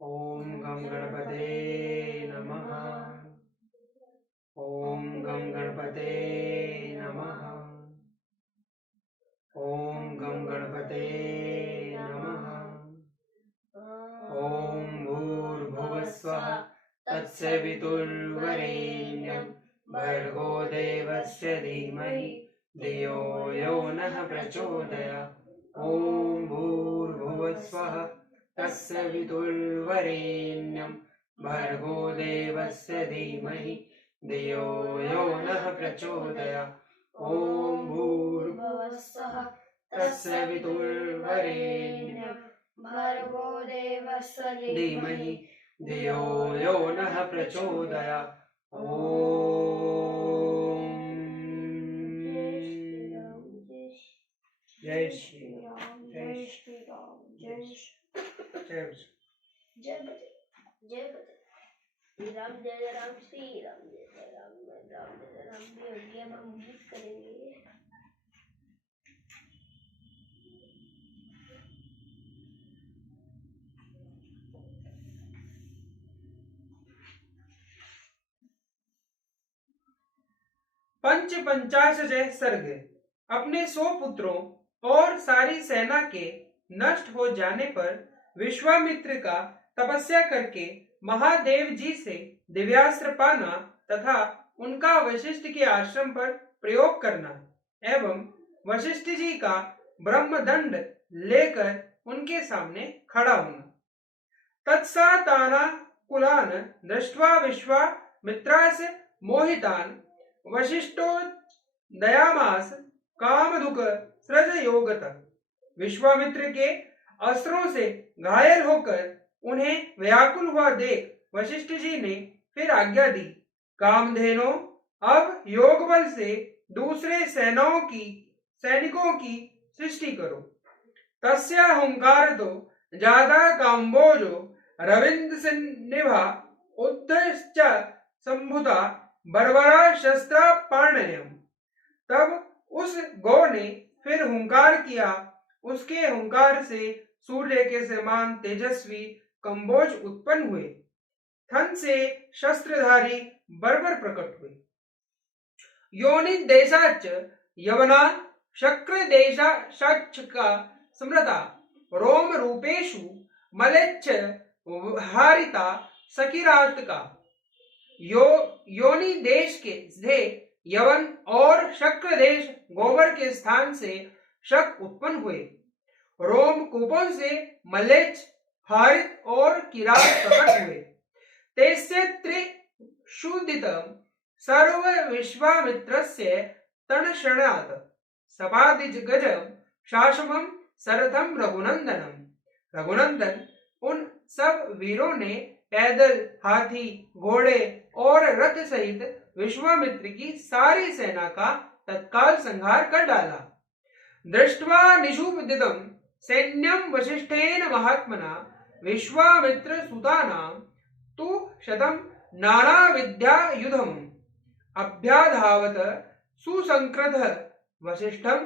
ओम गम गणपते नमः। ओम गम गणपते नमः। ओम गम गणपते नमः। ओम भूर्भुवस्वः तत्सवितुर्वरेण्यं भर्गो देवस्य धीमहि धियो यो नः प्रचोदयात्। ओम भूर्भुवस्वः तत्सवितुर्वरेण्यं भर्गो देवस्य धीमहि धियो यो नः प्रचोदयात्। ओम भूर्भुवस्वः तत्सवितुर्वरेण्यं भर्गो देवस्य धीमहि धियो यो नः प्रचोदयात्। जय श्री राम, जय श्री राम, जय जय राम, जय राम, श्री राम, जय राम, राम जय राम। ये हम गीत करेंगे। पंच पंचाशजय सर्ग। अपने 100 पुत्रों और सारी सेना के नष्ट हो जाने पर विश्वामित्र का तपस्या करके महादेव जी से दिव्यास्त्र पाना तथा उनका वशिष्ठ के आश्रम पर प्रयोग करना एवं वशिष्ठ जी का ब्रह्मदंड लेकर उनके सामने खड़ा होना। तत्सातानाकुलान् दृष्ट्वा विश्वामित्रास मोहितान् वशिष्ठो दयामास कामधुक सृज योगतः। विश्वामित्र के अस्त्रों से घायल होकर उन्हें व्याकुल हुआ देख वशिष्ठ जी ने फिर आज्ञा दी, कामधेनो अब योग बल से दूसरे सैनिकों की सृष्टि करो। तस्या हुंकार तो जाता काम्बोजो रविंद्र निभा उद्धश्च संभुता बर्बरा शस्त्रा पाणयम। तब उस गौ ने फिर हुंकार किया, उसके हुंकार से सूर्य के समान तेजस्वी कंबोज उत्पन्न हुए, थन से शस्त्रधारी बर्बर प्रकट हुए। योनि देशाच यवना शक्र देशाच का स्मृता रोम रूपेशु मलेच्छ हारिता सकिरात का। योनि देश के से यवन और शक्र देश गोबर के स्थान से शक उत्पन्न हुए। रोम कूपों से मलेच्छ हारित और किरात प्रकट हुए। तेस्य त्रिशुदितम सर्व विश्वामित्रस्य तणशणात् सपादिज गजम शासमम सरथम रघुनंदनम। रघुनंदन उन सब वीरों ने पैदल, हाथी, घोड़े और रथ सहित विश्वामित्र की सारी सेना का तत्काल संहार कर डाला। दृष्ट्वा निषुदितं सैन्यं वसिष्ठेन महात्मना विश्वामित्र सुतानां तु शतं नानाविद्यायुधम् अभ्याधावत सुसंक्रतः वसिष्ठं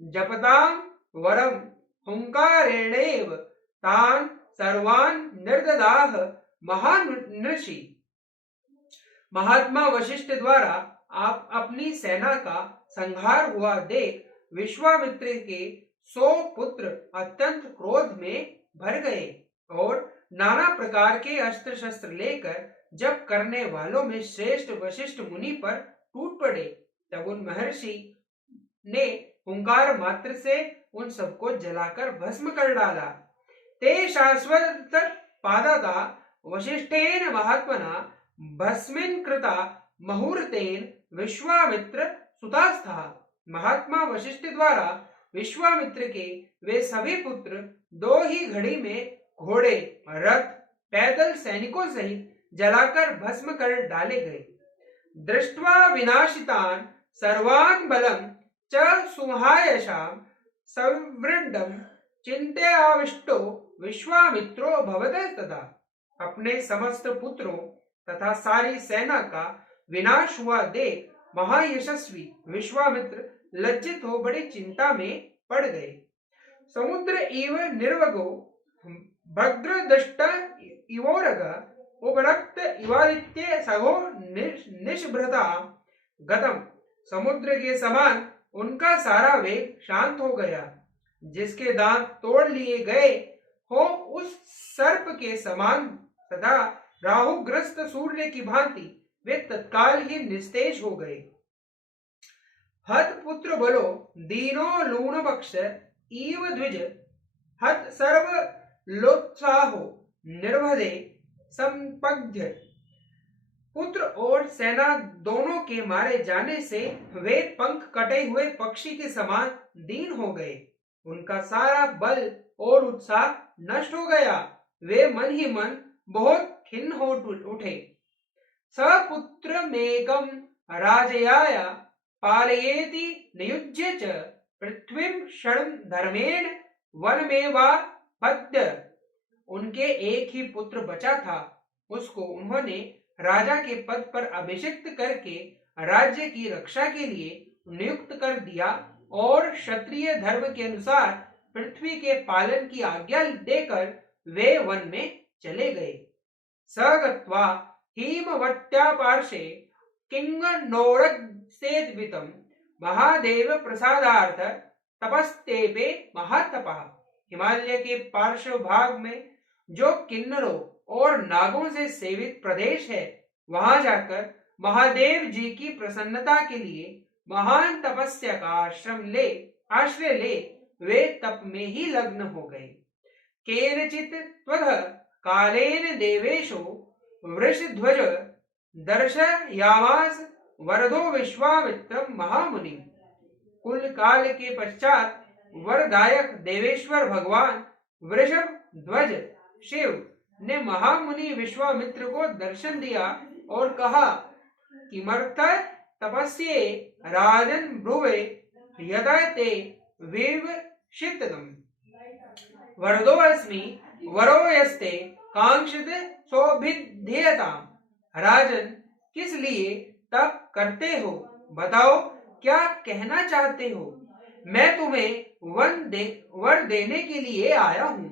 जपतां वरं हुंकारेणेव तान् सर्वान् निर्ददाह महानृषि। महात्मा वशिष्ठ द्वारा आप अपनी सेना का संहार हुआ देख विश्वामित्र के 100 पुत्र अत्यंत क्रोध में भर गए और नाना प्रकार के अस्त्र शस्त्र लेकर जप करने वालों में श्रेष्ठ वशिष्ठ मुनि पर टूट पड़े। तब उन महर्षि ने हुंकार मात्र से उन सबको जलाकर भस्म कर डाला। ते शाश्वत पादाता वशिष्ठेन महात्मना भस्मिन कृता मुहूर्तेन विश्वामित्र सुतास्था। महात्मा वशिष्ठ द्वारा विश्वामित्र के वे सभी पुत्र 2 ही घड़ी में घोड़े, रथ, पैदल सैनिकों सहित जलाकर भस्म कर डाले गए। दृष्ट्वा विनाशितान् सर्वान् बलं च सुमहायशां सवृद्धं चिंत्याविष्टो विश्वामित्रो भवत तथा। अपने समस्त पुत्रों तथा सारी सेना का विनाश हुआ देख महायशस्वी विश्वामित्र लज्जित हो बड़ी चिंता में पड़ गए। समुद्र इव निर्वगो भद्रदष्ट इवोरग उपरक्त इवादित्य सगो निष्भ्रता गतम। समुद्र के समान उनका सारा वेग शांत हो गया। जिसके दांत तोड़ लिए गए हो उस सर्प के समान तथा राहुग्रस्त सूर्य की भांति वे तत्काल ही निस्तेज हो गए। हत पुत्र बलो दीनो लूण पक्ष इव द्विज हत सर्व लोत्साहो निर्वधे संपग्ध। पुत्र और सेना दोनों के मारे जाने से वे पंख कटे हुए पक्षी के समान दीन हो गए। उनका सारा बल और उत्साह नष्ट हो गया। वे मन ही मन बहुत खिन्न हो उठे। सपुत्रमेकं राजयाय पालयेति नियुज्य च पृथ्वीं क्षणं धर्मेण वनमेवापद्य। उनके एक ही पुत्र बचा था, उसको उन्होंने राजा के पद पर अभिषिक्त करके राज्य की रक्षा के लिए नियुक्त कर दिया और क्षत्रिय धर्म के अनुसार पृथ्वी के पालन की आज्ञा देकर वे वन में चले गए। सगत्वा हिमवत्यापार्श्वे किंगनोरसेद्वितं महादेव प्रसादार्थ तपस्तेपे महातपः। हिमालय के पार्श्व भाग में जो किन्नरों और नागों से सेवित प्रदेश है, वहां जाकर महादेव जी की प्रसन्नता के लिए महान तपस्या का आश्रय ले वे तप में ही लग्न हो गए। केनचित् त्वद् कालेन देवेशो वृषध्वज दर्शयामास वरदो विश्वामित्रं महामुनि। कुल काल के पश्चात वरदायक देवेश्वर भगवान वृषभ ध्वज शिव ने महामुनि विश्वामित्र को दर्शन दिया और कहा, किमर्थ तपस्ये राजन ब्रुवे यदा ते विवशितम् वरदो अस्मि वरो यस्ते कांक्षित सौभिध्येताम्। राजन, किस लिए तप करते हो? बताओ, क्या कहना चाहते हो? मैं तुम्हें वर देने के लिए आया हूँ।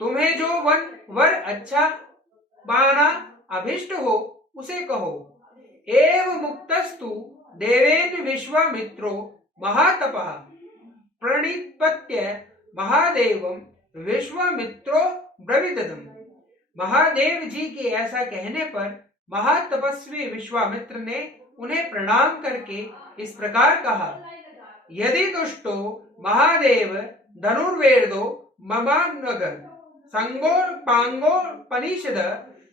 तुम्हें जो वर अच्छा पाना अभिष्ट हो उसे कहो। एव मुक्तस्तु देवेन विश्वामित्रो महातपः प्रणिपत्य महादेवं विश्वामित्रो ब्रवीतम्। महादेव जी के ऐसा कहने पर महातपस्वी विश्वामित्र ने उन्हें प्रणाम करके इस प्रकार कहा, यदि तुष्टो महादेव धनुर्वेदो ममानगर संगो पांगो पनिषद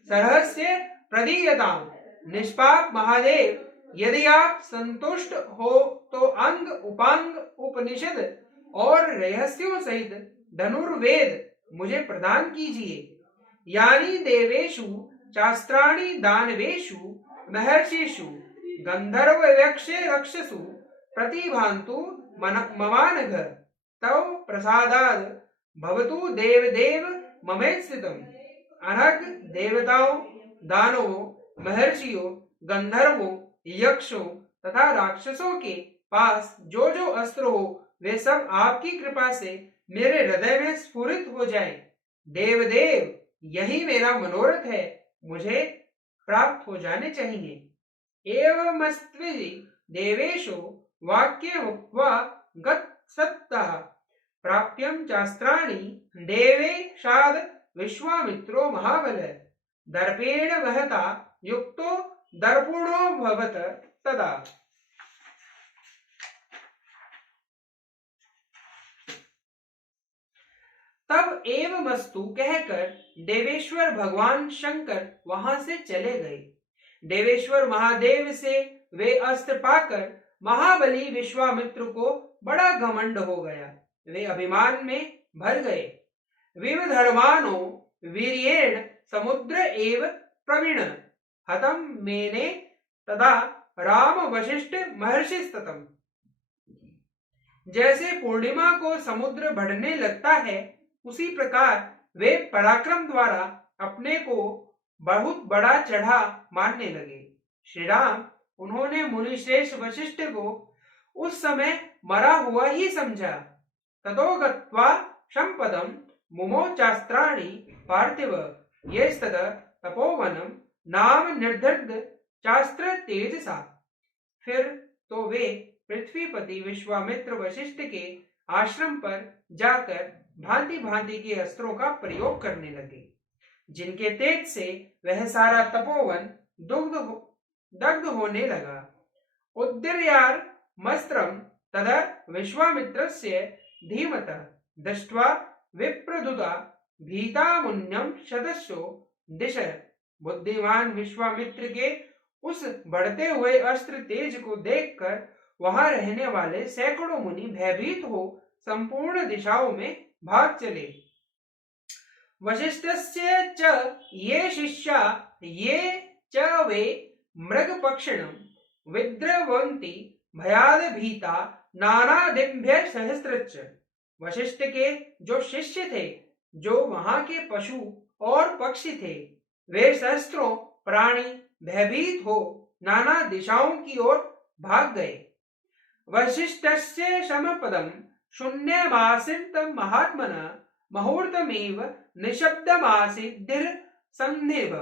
सरहस्य प्रदीयताम्। निष्पाप महादेव, यदि आप संतुष्ट हो तो अंग उपांग उपनिषद और रहस्यों सहित धनुर्वेद मुझे प्रदान कीजिए। यानी देवेषु शास्त्राणि दानवेषु महर्षिषु गंधर्व यक्ष रक्षसु प्रतिभान्तु ममानघ तव प्रसादाद भवतु देवदेव ममेत्सितम्। अनग देवताओं, दानवों, महर्षियों, गंधर्वों, यक्षों तथा राक्षसों के पास जो जो अस्त्र हो वे सब आपकी कृपा से मेरे हृदय में स्फुरित हो जाए। देवदेव, यही मेरा मनोरथ है, मुझे प्राप्त हो जाने चाहिए। एवमस्त्विति देवेशो वाक्ये उक्त्वा गत्सत्तः प्राप्यं शास्त्राणि देवेशाद विश्वामित्रो महाबल दर्पेण वहता युक्तो दर्पुणो भवत तदा। तब एवमस्तु कहकर देवेश्वर भगवान शंकर वहां से चले गए। देवेश्वर महादेव से वे अस्त्र पाकर महाबली विश्वामित्र को बड़ा घमंड हो गया। वे अभिमान में भर गए। विवधर्मानो वीर्येण समुद्र एव प्रवीण हतम मेने तदा राम वशिष्ठ महर्षिस्ततम। जैसे पूर्णिमा को समुद्र बढ़ने लगता है, उसी प्रकार वे पराक्रम द्वारा अपने को बहुत बड़ा चढ़ा मानने लगे। श्री राम उन्होंने मुनिश्रेष्ठ वशिष्ठ को उस समय मरा हुआ ही समझा। ततो गत्वा संपदम मुमोचास्त्राणि पार्थिव येस्तद तपोवनम नाम निर्धर्द चास्त्र तेजसा। फिर तो वे पृथ्वीपति विश्वामित्र वशिष्ठ के आश्रम पर जाकर भांति भांति के अस्त्रों का प्रयोग करने लगे, जिनके तेज से वह सारा तपोवन दग्ध होने लगा। उद्दीर्यार मस्त्रम तदा विश्वामित्रस्य धीमतः दृष्ट्वा विप्रदुता भीतामुन्यम शतशो दिशय। बुद्धिमान विश्वामित्र के उस बढ़ते हुए अस्त्र तेज को देखकर वहां रहने वाले सैकड़ों मुनि भयभीत हो संपूर्ण दिशाओं में भाग चले। वशिष्ठस्य च ये शिष्या ये च वे मृगपक्षिणं विद्रवन्ति भयाद भीता नानादिभ्य सहस्रच्च। वशिष्ठ के जो शिष्य थे, जो वहां के पशु और पक्षी थे, वे सहस्त्रों प्राणी भयभीत हो नाना दिशाओं की ओर भाग गए। वशिष्ठस्य समपदम शून्यमासीत् महात्मना मुहूर्तमेव निशब्दमासीद्धिर संनिभ।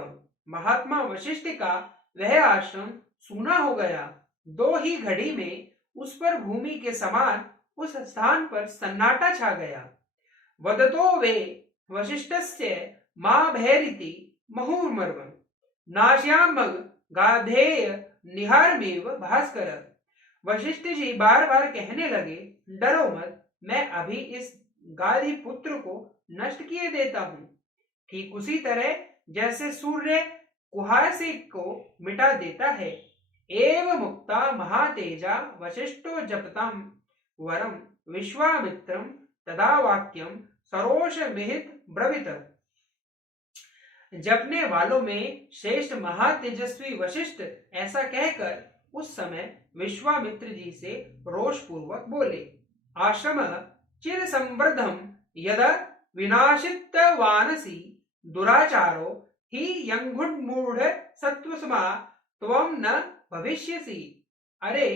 महात्मा वशिष्ठ का वह आश्रम सूना हो गया। दो ही घड़ी में उस पर भूमि के समान उस स्थान पर सन्नाटा छा गया। वदतो वे वशिष्ठस्य मा भैरिति मुहुर्मर्वं नाश्यामग गाधेय निहारमेव भास्कर। वशिष्ठ जी बार बार कहने लगे, डरो मत, मैं अभी इस गाधी पुत्र को नष्ट किए देता हूं। ठीक उसी तरह जैसे सूर्य कुहासे को मिटा देता है। एव मुक्ता महातेजा वशिष्ठो जपताम वरम विश्वामित्रम तदा वाक्यम सरोष मिहित ब्रवीत। जपने वालों में श्रेष्ठ महातेजस्वी वशिष्ठ ऐसा कहकर उस समय विश्वामित्र जी से रोष पूर्वक बोले, आश्रम चिर संवर्धम यद विनाशित वानसी दुराचारो ही यंगुड सत्वसमा त्वम न भविष्यसि। अरे,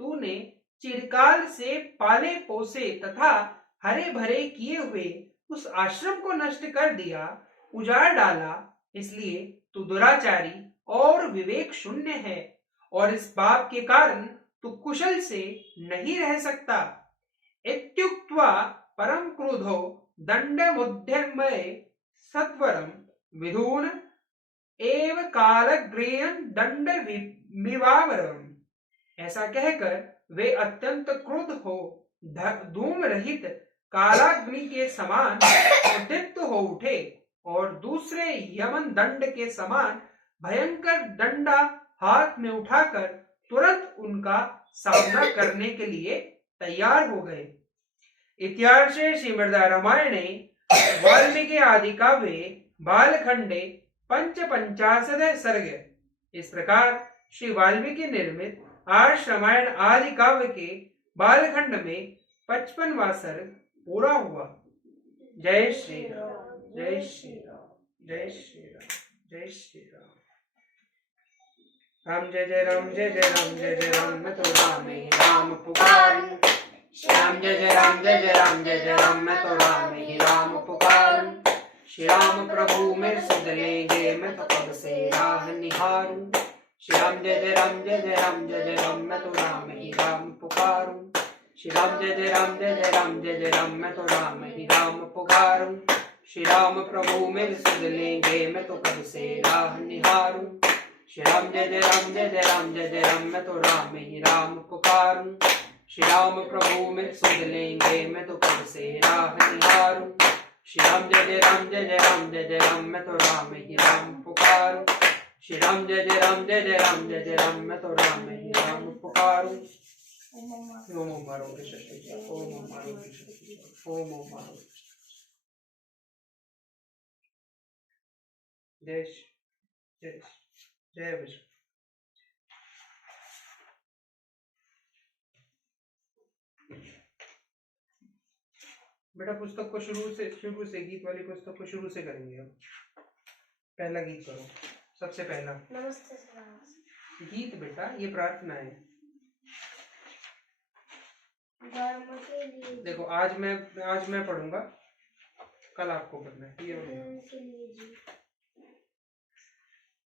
तूने चिरकाल से पाले पोसे तथा हरे भरे किए हुए उस आश्रम को नष्ट कर दिया, उजाड़ डाला, इसलिए तू दुराचारी और विवेक शून्य है, और इस पाप के कारण तू कुशल से नहीं रह सकता। इत्युक्त्वा परम क्रुधो दंडमुद्यमय सत्वरम विधून एव कालग्रेयं दंड विवावरम। ऐसा कहकर वे अत्यंत क्रुद्ध हो धूम रहित कालाग्नि के समान उद्दीप्त हो उठे और दूसरे यमन दंड के समान भयंकर डंडा हाथ में उठाकर तुरंत उनका सामना करने के लिए तैयार हो गए। इतिहासे श्रीमद् रामायणे वाल्मीकि आदि काव्ये बालखंडे पंचपंचाशद सर्ग। इस प्रकार श्री वाल्मीकि निर्मित आर्ष रामायण आदि काव्य के बालखंड में 55वां सर्ग पूरा हुआ। जय श्री राम, जय श्री राम, जय श्री राम, जय श्री राम। राम जय जय राम, जय जय राम, जय जय राम, मैं तो राम ही राम पुकारूं। श्याम जय जय राम, जय जय राम, जय जय राम, मैं तो राम ही राम पुकारूं। श्री राम प्रभु मेरे सुध लेंगे, मैं तो कब से राह निहारूं। श्री राम जय जय राम, जय जय राम, जय जय राम, मैं तो राम ही राम पुकारूं। श्री राम जय जय राम, जय जय राम, जय जय राम, मैं तो राम ही राम पुकारूं। श्री राम प्रभु मेरे सुध लेंगे, मैं तो कब से राह निहारूं। श्री राम जय जय राम, जय जय राम, जय जय राम, मैं तो राम ही राम पुकारूं। श्री राम प्रभु मेरे सुध लेंगे, मैं तो कब से राह निहारूं। श्री राम जय जय राम, जय जय राम, जय जय राम, मैं तो राम ही राम पुकारूं। श्री राम जय जय राम, जय जय राम, जय जय राम, मैं तो राम ही राम पुकारूं। ओम ओम आरोग्य शक्ति ओम ओम आरोग्य शक्ति ओम ओम आरोग्य जय जय जय विष्णु। बेटा पुस्तक को शुरू से गीत वाली पुस्तक को शुरू से करेंगे हम। पहला गीत करो, सबसे पहला नमस्ते गीत बेटा, ये प्रार्थना है। धर्म के लिए देखो आज मैं पढ़ूंगा, कल आपको पढ़ना है। ये धर्म के लिए जी।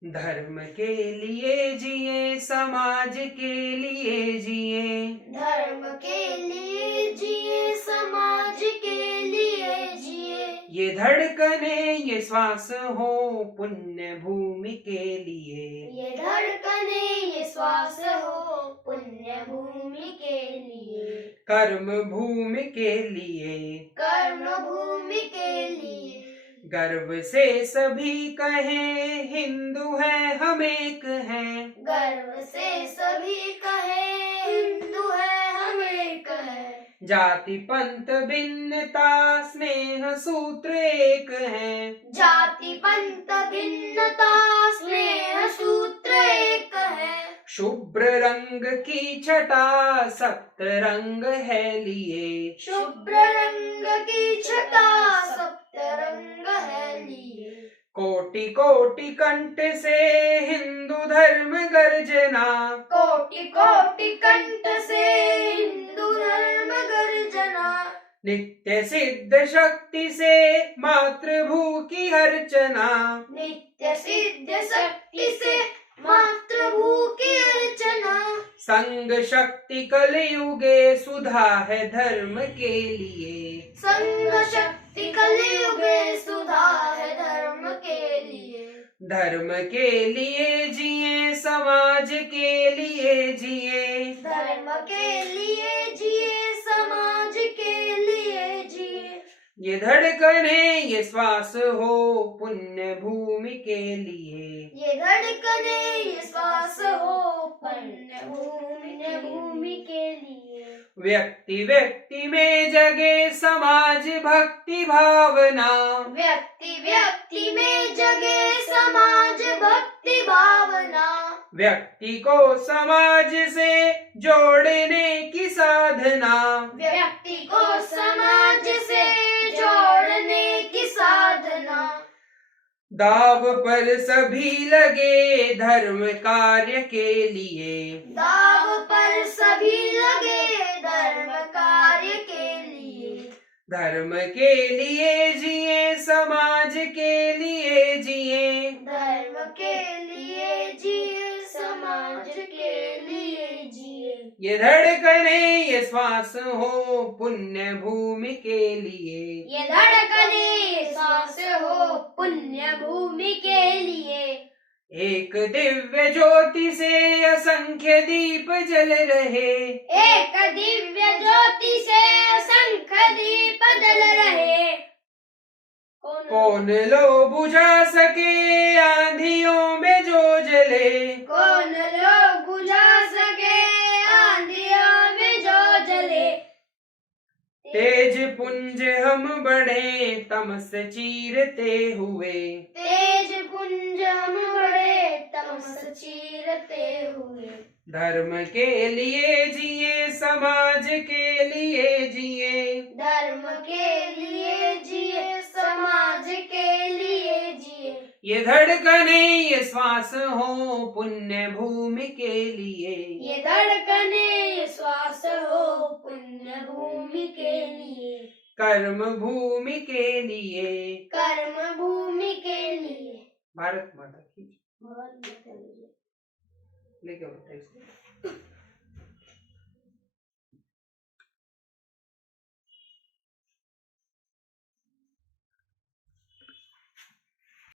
धर्म के लिए जिए, समाज के लिए जिए, धर्म के लिए जिए, समाज के लिए जिए। ये धड़कने ये श्वास हो पुण्य भूमि के लिए। ये धड़कने ये श्वास हो पुण्य भूमि के लिए। कर्म भूमि के लिए, कर्म भूमि के लिए। गर्व से सभी कहें हिंदू है हम एक हैं। गर्व से सभी कहे हिंदू है हम एक है। जाति पंथ भिन्नता स्नेह सूत्र एक है। जाति पंथ भिन्नता स्नेह सूत्र एक है। शुभ्र रंग की छटा सप्त रंग है लिए। शुभ्र रंग की छटा सप्त रंग है लिए। कोटि कोटि कंठ से हिंदू धर्म गर्जना। कोटि कोटि कंठ से हिंदू धर्म गर्जना। नित्य सिद्ध शक्ति से मातृभू की अर्चना। नित्य सिद्ध शक्ति से मातृभू की अर्चना। संग शक्ति कलयुगे सुधा है धर्म के लिए। संग शक्ति कलयुगे सुधा है धर्म के लिए। धर्म के लिए जिए, समाज के लिए जिए, धर्म के लिए जिए, समाज के लिए जिए। ये धड़कने ये श्वास हो पुण्य भूमि के लिए। ये धड़कने ये श्वास हो पुण्य भूमि के लिए। व्यक्ति व्यक्ति में जगे समाज भक्ति भावना। व्यक्ति व्यक्ति में जगे समाज भक्ति भावना। व्यक्ति को समाज से जोड़ने की साधना। व्यक्ति को समाज से जोड़ने की साधना। दाव पर सभी लगे धर्म कार्य के लिए। दाव पर सभी लगे धर्म कार्य के लिए। धर्म के लिए जिए, समाज के लिए जिए, धर्म के लिए जिए, समाज के लिए जिए। ये धड़कने ये श्वास हो पुण्य भूमि के लिए। ये धड़कने ये श्वास हो पुण्य भूमि के लिए। एक दिव्य ज्योति से असंख्य दीप जल रहे। एक दिव्य ज्योति से असंख्य दीप जल रहे। कौन लो बुझा सके आंधियों में जो जले। कौन लोग बुझा सके आंधियों में जो जले। तेज पुंज हम बढ़े तमस चीरते हुए। तेज पुंज हम बढ़े तमस चीरते हुए। धर्म के लिए जिए, समाज के लिए जिए, धर्म के लिए जिए, समाज के लिए जिए। ये धड़कने ये श्वास हो पुण्य भूमि के लिए। ये धड़कने श्वास हो पुण्य भूमि के लिए। कर्म भूमि के लिए, कर्म भूमि के लिए। भारत माता की बहुत बहुत लेके बैठा इसको।